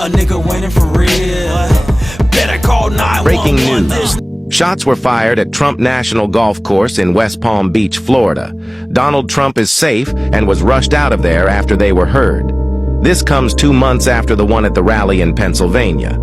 A nigga winning for real. Better call 911. Breaking news. Shots were fired at Trump National Golf Course in West Palm Beach, Florida. Donald Trump is safe and was rushed out of there after they were heard. This comes 2 months after the one at the rally in Pennsylvania.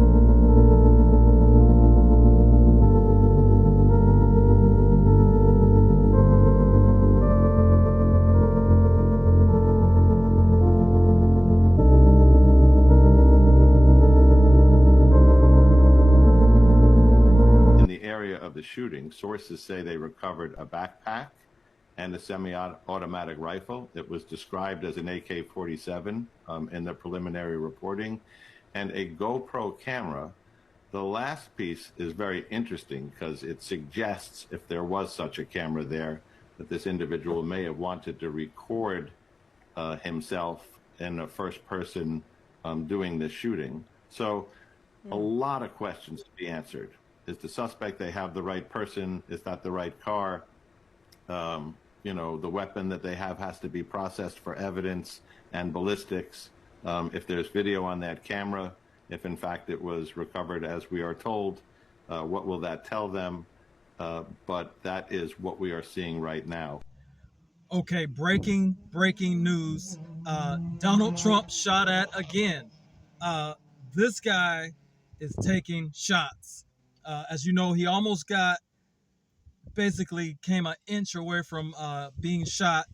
The shooting, sources say they recovered a backpack and a semi-automatic rifle. It was described as an AK-47 in the preliminary reporting, and a GoPro camera. The last piece is very interesting because it suggests, if there was such a camera there, that this individual may have wanted to record himself in a first person doing this shooting. So a lot of questions to be answered. Is the suspect, they have the right person? Is that the right car? You know, the weapon that they have has to be processed for evidence and ballistics. If there's video on that camera, if in fact it was recovered as we are told, what will that tell them? But that is what we are seeing right now. Okay, breaking news. Donald Trump shot at again. This guy is taking shots. As you know, he almost basically came an inch away from being shot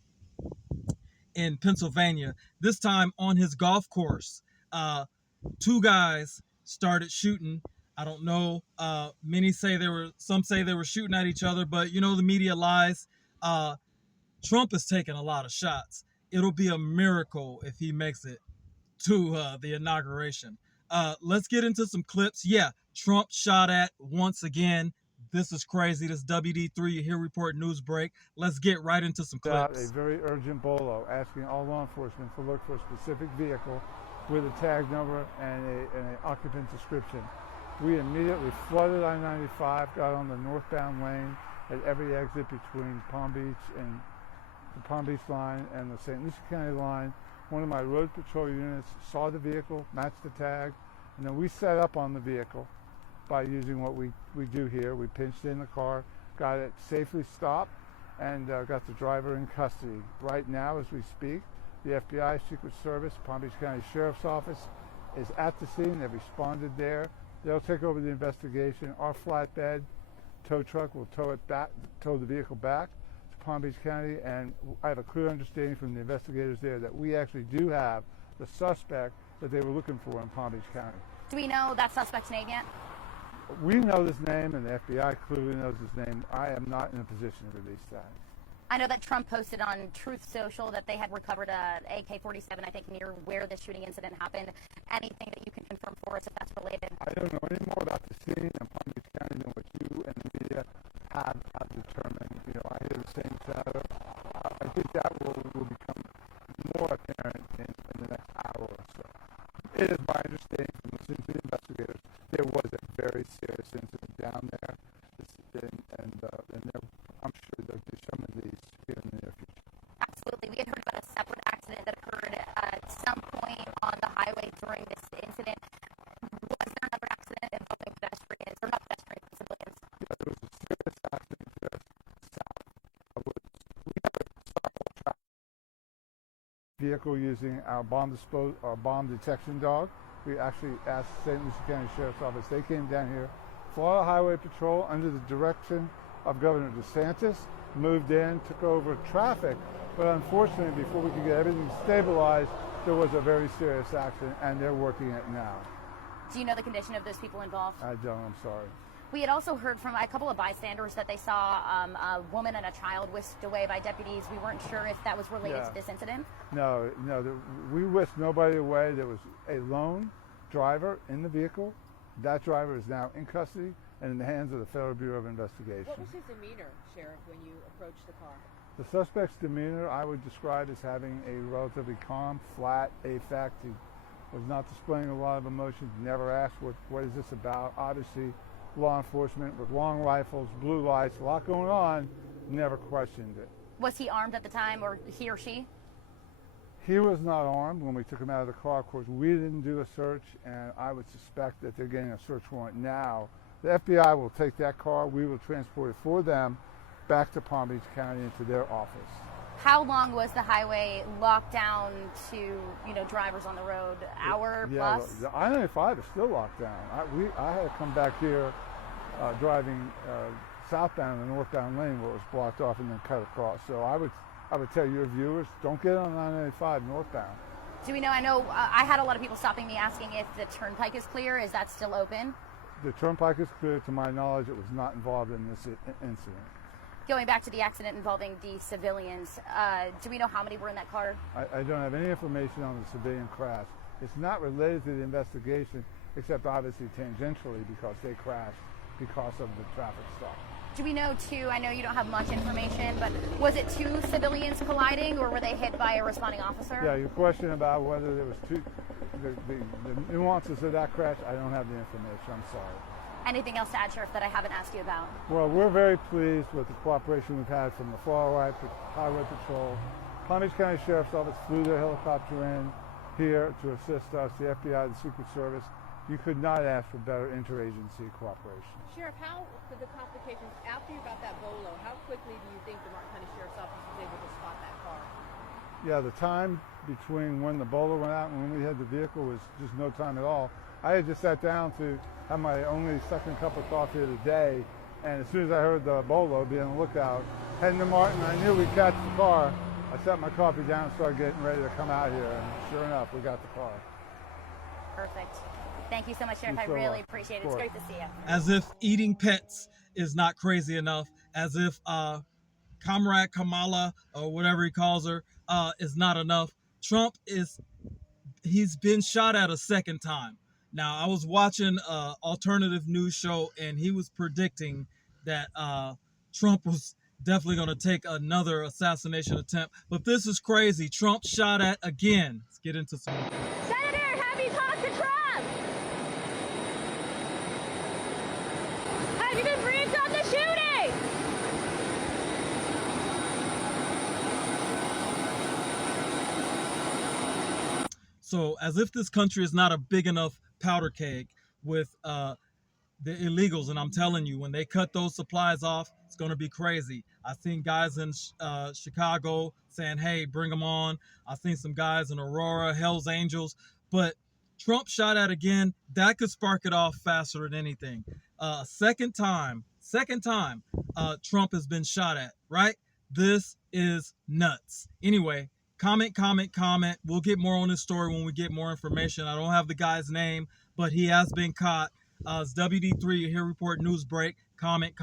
in Pennsylvania. This time on his golf course. Two guys started shooting. I don't know. Some say they were shooting at each other, but you know, the media lies. Trump is taking a lot of shots. It'll be a miracle if he makes it to the inauguration. Let's get into some clips. Yeah, Trump shot at once again. This is crazy. This WD3, you hear report news break. Let's get right into some clips. A very urgent bolo asking all law enforcement to look for a specific vehicle with a tag number and an occupant description. We immediately flooded I-95, got on the northbound lane at every exit between Palm Beach and the Palm Beach line and the St. Lucie County line. One of my road patrol units saw the vehicle, matched the tag, and then we set up on the vehicle by using what we do here. We pinched in the car, got it safely stopped, and got the driver in custody. Right now, as we speak, the FBI, Secret Service, Palm Beach County Sheriff's Office is at the scene. They've responded there. They'll take over the investigation. Our flatbed tow truck will tow the vehicle back to Palm Beach County, and I have a clear understanding from the investigators there that we actually do have the suspect that they were looking for in Palm Beach County. Do we know that suspect's name yet? We know his name, and the FBI clearly knows his name. I am not in a position to release that. I know that Trump posted on Truth Social that they had recovered a AK-47, I think, near where the shooting incident happened. Anything that you can confirm for us if that's related? I don't know any more about the scene in Palm Beach County than what you and the media have determined. You know, I hear the same chatter. I think that will become more apparent in the next hour or so. It is my understanding from listening to the investigators, there was a very serious incident down there, and I'm sure they'll determine these here in the near future. Absolutely. We had heard about a separate accident that occurred at some point on the highway during this incident. Was there another accident involving pedestrians, or not pedestrians, but civilians? Yeah, there was a serious accident just south of Woods. We have a stoppable traffic vehicle using our bomb detection dog. We actually asked St. Lucie County Sheriff's Office. They came down here. Florida Highway Patrol, under the direction of Governor DeSantis, moved in, took over traffic. But unfortunately, before we could get everything stabilized, there was a very serious accident, and they're working it now. Do you know the condition of those people involved? I don't. I'm sorry. We had also heard from a couple of bystanders that they saw a woman and a child whisked away by deputies. We weren't sure if that was related to this incident. No, we whisked nobody away. There was a lone driver in the vehicle. That driver is now in custody and in the hands of the Federal Bureau of Investigation. What was his demeanor, Sheriff, when you approached the car? The suspect's demeanor I would describe as having a relatively calm, flat affect. He was not displaying a lot of emotion, never asked what is this about. Obviously, law enforcement with long rifles, blue lights, a lot going on, never questioned it. Was he armed at the time, or he or she? He was not armed when we took him out of the car. Of course, we didn't do a search, and I would suspect that they're getting a search warrant now. The FBI will take that car. We will transport it for them back to Palm Beach County into their office. How long was the highway locked down to, you know, drivers on the road? Hour plus? The I-95 is still locked down. I had to come back here driving southbound and northbound lane where it was blocked off and then cut across. So I would tell your viewers, don't get on I-95 northbound. Do we know? I know I had a lot of people stopping me asking if the turnpike is clear. Is that still open? The turnpike is clear. To my knowledge, it was not involved in this incident. Going back to the accident involving the civilians, do we know how many were in that car? I don't have any information on the civilian crash. It's not related to the investigation, except obviously tangentially because they crashed because of the traffic stop. Do we know, too, I know you don't have much information, but was it two civilians colliding or were they hit by a responding officer? Yeah, your question about whether there was two, the nuances of that crash, I don't have the information. I'm sorry. Anything else to add, Sheriff, that I haven't asked you about? Well, we're very pleased with the cooperation we've had from the Florida Highway Patrol. Palm Beach County Sheriff's Office flew their helicopter in here to assist us, the FBI, the Secret Service. You could not ask for better interagency cooperation. Sheriff, how could the complications after you got that bolo? How quickly do you think the Martin County Sheriff's Office was able to spot that car? Yeah, the time between when the bolo went out and when we had the vehicle was just no time at all. I had just sat down to have my only second cup of coffee of the day, and as soon as I heard the bolo, be on the lookout, heading to Martin, I knew we'd catch the car. I set my coffee down and started getting ready to come out here, and sure enough, we got the car. Perfect. Thank you so much, Sheriff. I so really much. appreciate it. It's great to see you. As if eating pets is not crazy enough, as if Comrade Kamala, or whatever he calls her, is not enough. Trump he's been shot at a second time. Now, I was watching an alternative news show, and he was predicting that Trump was definitely going to take another assassination attempt. But this is crazy. Trump shot at again. Let's get into some. Senator, have you talked to Trump? Have you been briefed on the shooting? So, as if this country is not a big enough powder keg with the illegals, and I'm telling you, when they cut those supplies off, it's going to be crazy. I've seen guys in Chicago saying, hey, bring them on. I've seen some guys in Aurora, Hell's Angels, but Trump shot at again. That could spark it off faster than anything. Second time, Trump has been shot at, right? This is nuts. Anyway, comment. We'll get more on this story when we get more information. I don't have the guy's name, but he has been caught. It's WD3, your Here Report News Break. Comment.